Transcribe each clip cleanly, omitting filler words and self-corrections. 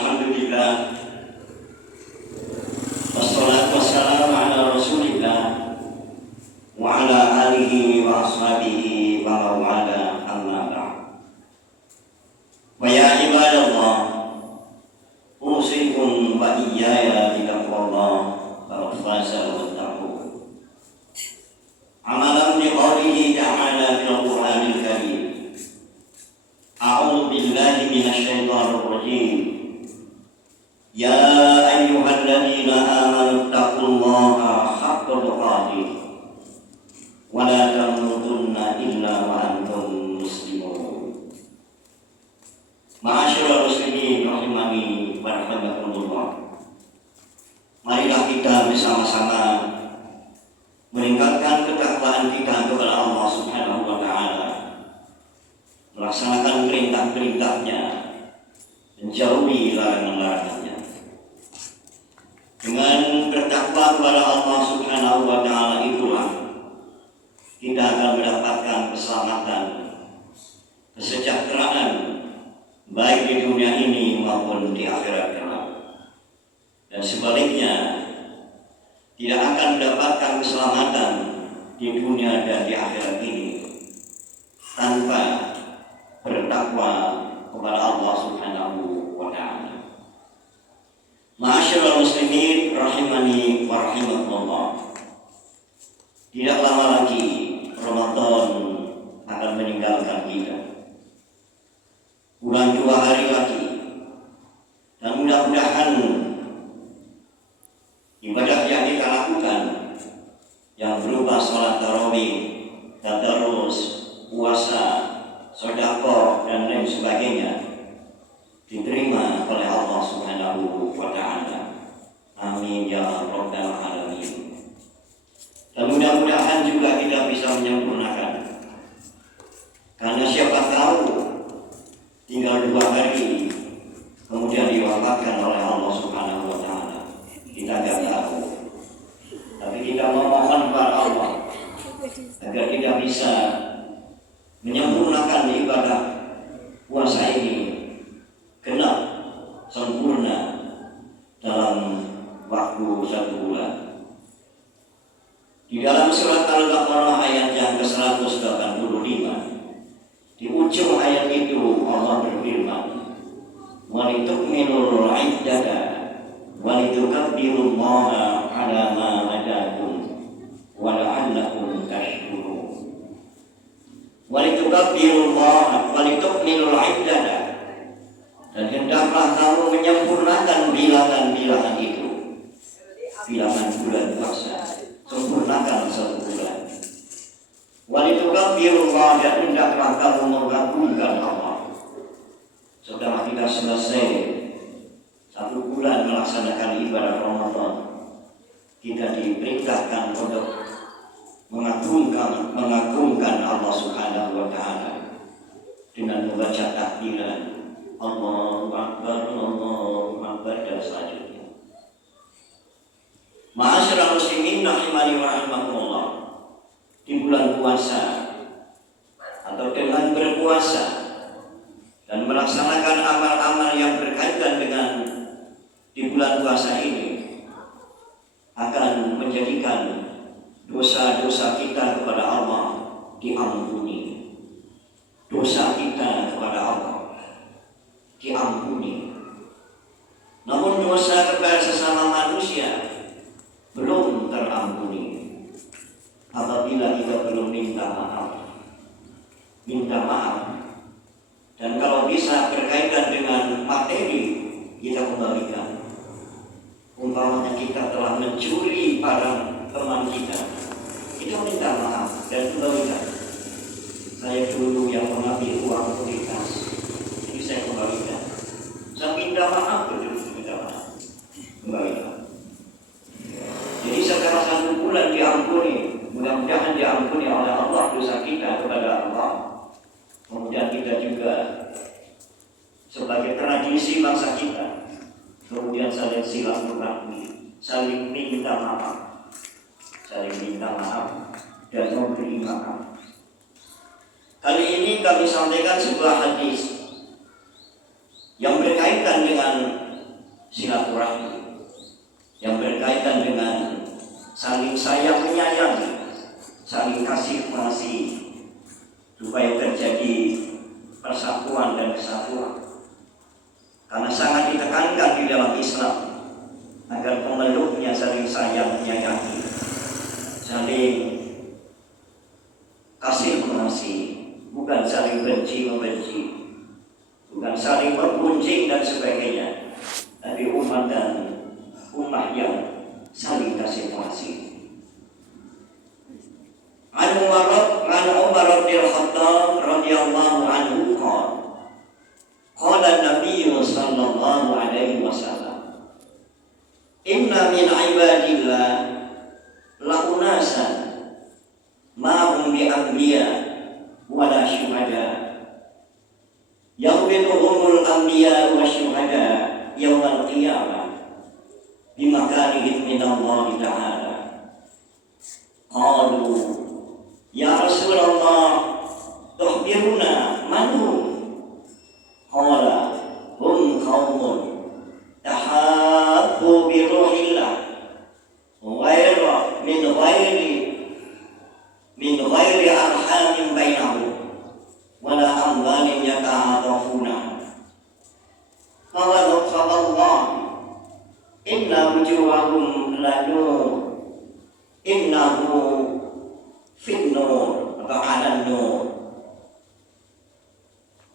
Alhamdulillah. Wassalatu wassalamu ala Rasulillah wa ala alihi wa ashabihi wa mawala amma ba'd. Wa ya ibadallah, usikum wa iyaya bitaqwallah wa faza wa taqwa. Amalan biqaulihi ta'ala fil Qur'anil Karim. A'udzu billahi minasyaitonir rajim. Ya ayyuhalladzina amanu taqullaha haqqa tuqatih wa la tamutunna illa wa antum muslimun. Ma'asyiral muslimin rahimani wa rahimakumullah. Marilah kita bersama-sama meningkatkan ketakwaan kita kepada Allah Subhanahu wa taala, melaksanakan perintah-perintahnya, menjauhi larangan-larangannya. Dengan bertakwa kepada Allah Subhanahu wa taala itulah kita akan mendapatkan keselamatan, kesejahteraan baik di dunia ini maupun di akhirat kelak. Dan sebaliknya, tidak akan mendapatkan keselamatan di dunia dan di akhirat ini tanpa bertakwa kepada Allah Subhanahu wa taala. Ma'asyiral muslimin rahimani wa rahimakumullah. Tidak lama lagi Ramadan akan meninggalkan kita. Kurang 2 hari lagi. Dan mudah-mudahan ibadah yang kita lakukan yang berupa sholat tarawih, tadarus, puasa, sedekah dan lain sebagainya diterima oleh Allah Subhanahu wa taala. Amin ya rabbal alamin. Dan mudah-mudahan juga kita bisa menyempurnakan. Karena siapa tahu tinggal 2 hari kemudian diwafatkan oleh Allah Subhanahu wa taala. Kita tidak tahu. Tapi kita memohon kepada Allah agar kita bisa menyempurnakan ibadah puasa ini genap sempurna dalam waktu 1 bulan. Di dalam surat Al-Baqarah ayat yang ke-185, di ujung ayat itu Allah berfirman, "Walitukmilul 'iddata walitukabbirullaha 'ala ma hadakum wa la'allakum tashkurun." Walitukabbirullaha walitukmilul 'iddata, dan hendaklah kamu menyempurnakan bilangan-bilangan itu, bilangan bulan puasa, sempurnakan 1 bulan. Walitukabbirullaha, dan hendaklah kamu mengagungkan Allah. Setelah kita selesai 1 bulan melaksanakan ibadah Ramadan, kita diperintahkan untuk mengagungkan Allah Subhanahu wa taala dengan membaca takbiran Allahu Akbar, Allahu Akbar dan selanjutnya. Ma'asyiral muslimin rahimani wa rahimakumullah. Di bulan puasa atau dengan berpuasa dan melaksanakan amal-amal yang berkaitan dengan di bulan puasa ini akan menjadikan dosa-dosa kita kepada Allah diampuni. Dosa kita kepada Allah diampuni. Namun dosa kepada sesama manusia belum terampuni apabila kita belum minta maaf. Dan kalau bisa berkaitan dengan materi, kita kembalikan. Umpamanya kita telah mencuri barang teman kita minta maaf dan kembalikan. Saya dulu yang mengambil uang di tas, jadi saya kembalikan. Saya minta maaf, betul, minta maaf, kembalikan. Jadi setelah 1 bulan diampuni, mudah-mudahan diampuni oleh Allah dosa kita kepada Allah. Kemudian kita juga sebagai tradisi bangsa kita, kemudian saling silaturahmi, saling minta maaf, dan memberi maaf. Kali ini kami sampaikan sebuah hadis yang berkaitan dengan silaturahmi, yang berkaitan dengan saling sayang menyayangi, saling kasih mengasihi, supaya terjadi persatuan dan kesatuan. Karena sangat ditekankan di dalam Islam agar pemeluknya saling sayang menyayangi, saling kasih mengasihi, bukan saling benci membenci, bukan saling bergunjing dan sebagainya, tapi umat yang saling kasih mengasihi. An Umar bin Khattab radhiyallahu anhu qala Nabi sallallahu alaihi wasallam, inna min ibadillah la unasan ma hum bi anbiya wa la syuhada yawbiduhumul anbiya wa syuhada yawmal qiyamah bi makanihim min Allah ta'ala. Qalu ya Rasulullah tukhbiruna man hum? Qala hum qaumun tahabbu bi ruhillah ghayra min ghairi arhamin bainahum wala amwalin yata'atafuna. Qala Allah inna wujuhahum la nur innahu fin nur atau 'alan nur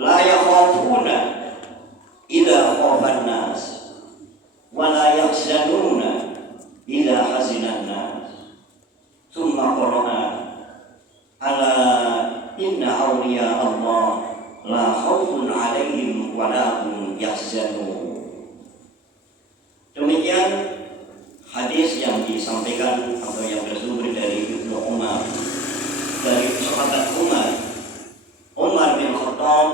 la yakhafuna idza khafan nas wa la yahzanuna idza hazinan nas. Tsumma qara'a ala inna awliya Allah la khaufun 'alaihim wa la hum yahzanun. Demikian hadis yang disampaikan atau yang bersumber dari Ibnu Umar, dari sahabat Umar bin Khattab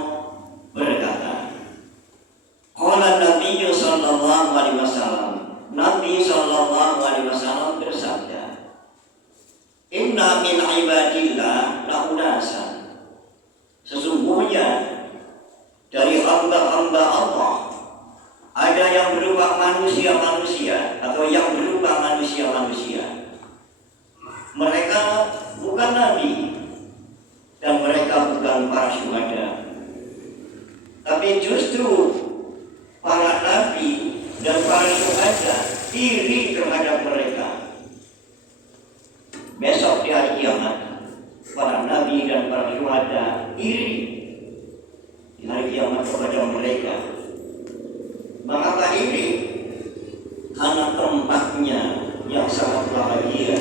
berkata, qala Nabi sallallahu alaihi wasallam, Nabi sallallahu alaihi wasallam bersabda, inna min ibadillah la unasan, sesungguhnya dari hamba-hamba Allah ada yang berupa manusia-manusia atau yang berupa manusia-manusia. Mereka bukan nabi dan mereka bukan para syuhada, tapi justru para nabi dan para syuhada iri terhadap mereka. Besok di hari kiamat para nabi dan para syuhada iri di hari kiamat kepada mereka. Mengapa iri? Karena tempatnya yang sangat bahagia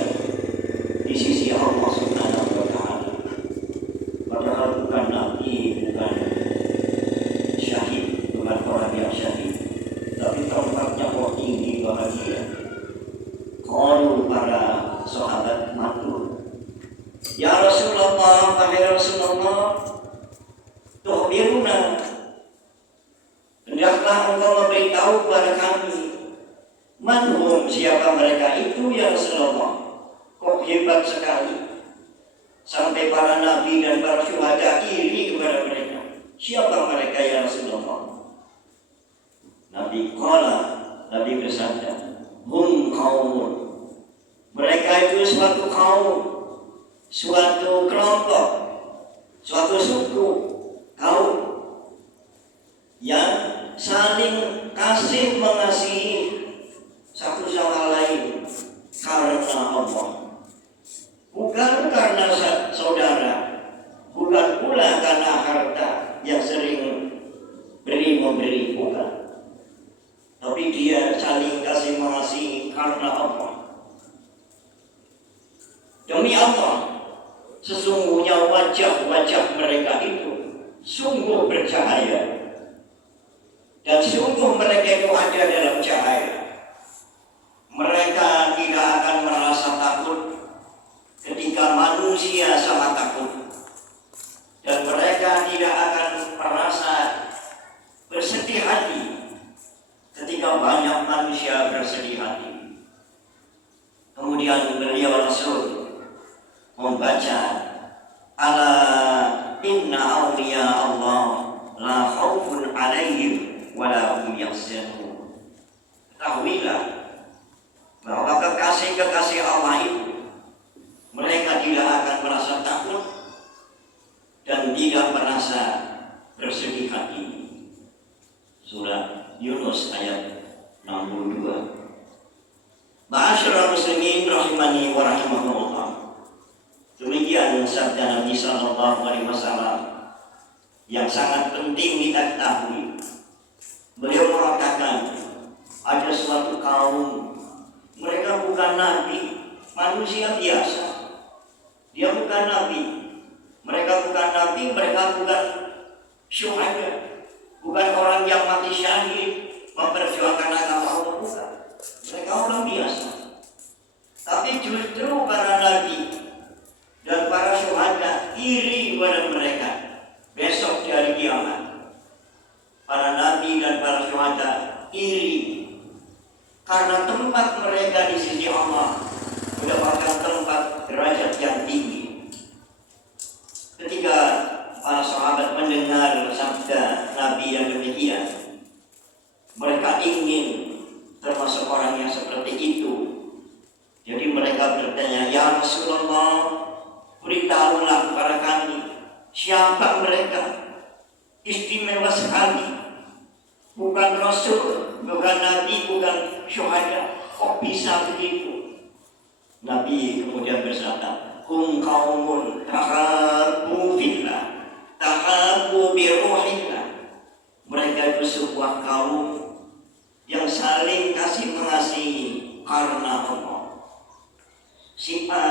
di sisi Allah Subhanahu wa Ta'ala. Padahal bukan nabi, bukan syahid, bukan orang yang syahid, tapi tempatnya kok tinggi bahagia. Kalau para sahabat matur, ya Rasulullah, wahai Rasulullah, tukhbiruna, hendaklah engkau memberitahu kepada kami, manhum, siapa mereka itu ya Rasulullah. Kok hebat sekali sampai para nabi dan para syuhada iri kepada mereka. Siapa mereka ya Rasulullah? Nabi bersabda, hum qaumun, mereka itu suatu kaum, suatu kelompok, suatu suku kaum yang saling kasih mengasihi satu sama lain karena Allah, bukan karena saudara, bukan pula karena harta yang sering beri memberi, bukan, tapi dia saling kasih mengasihi karena Allah. Demi Allah, sesungguhnya wajah-wajah mereka itu sungguh bercahaya. Dan sungguh mereka itu ada dalam cahaya. Mereka tidak akan merasa takut ketika manusia sangat takut. Dan mereka tidak akan merasa bersedih hati ketika banyak manusia bersedih hati. Kemudian beliau Rasul membaca, ala inna awliya Allah la khaufun alaihim wala hum yahzanun. Ketahuilah bahwa kekasih-kekasih Allah itu mereka tidak akan merasa takut dan tidak merasa bersedih hati. Surah Yunus ayat 62. Ma'asyiral muslimin rahimani wa rahimakumullah. Demikian sabda Nabi sallallahu alaihi wasallam yang sangat penting kita ketahui. Beliau mengatakan ada suatu kaum, mereka bukan nabi, manusia biasa. Dia bukan nabi. Mereka bukan nabi, mereka bukan syuhada, bukan orang yang mati syahid memperjuangkan agama Allah, bukan. Mereka orang biasa. Tapi justru para nabi dan para syuhada iri pada mereka besok di hari kiamat. Para nabi dan para syuhada iri karena tempat mereka di sisi Allah mendapatkan tempat derajat yang tinggi. Ketika para sahabat mendengar sabda Nabi yang demikian, mereka ingin termasuk orang yang seperti itu. Jadi mereka bertanya, "Ya Rasulullah, beritahulah kepada kami, siapa mereka? Istimewa sekali. Bukan Rasul, bukan Nabi, bukan syuhada. Kok bisa begitu?" Nabi kemudian bersabda, "Hum qaumun tahabbu fillah, tahabbu bi ruhillah." Mereka itu sebuah kaum yang saling kasih mengasihi karena Allah. Si A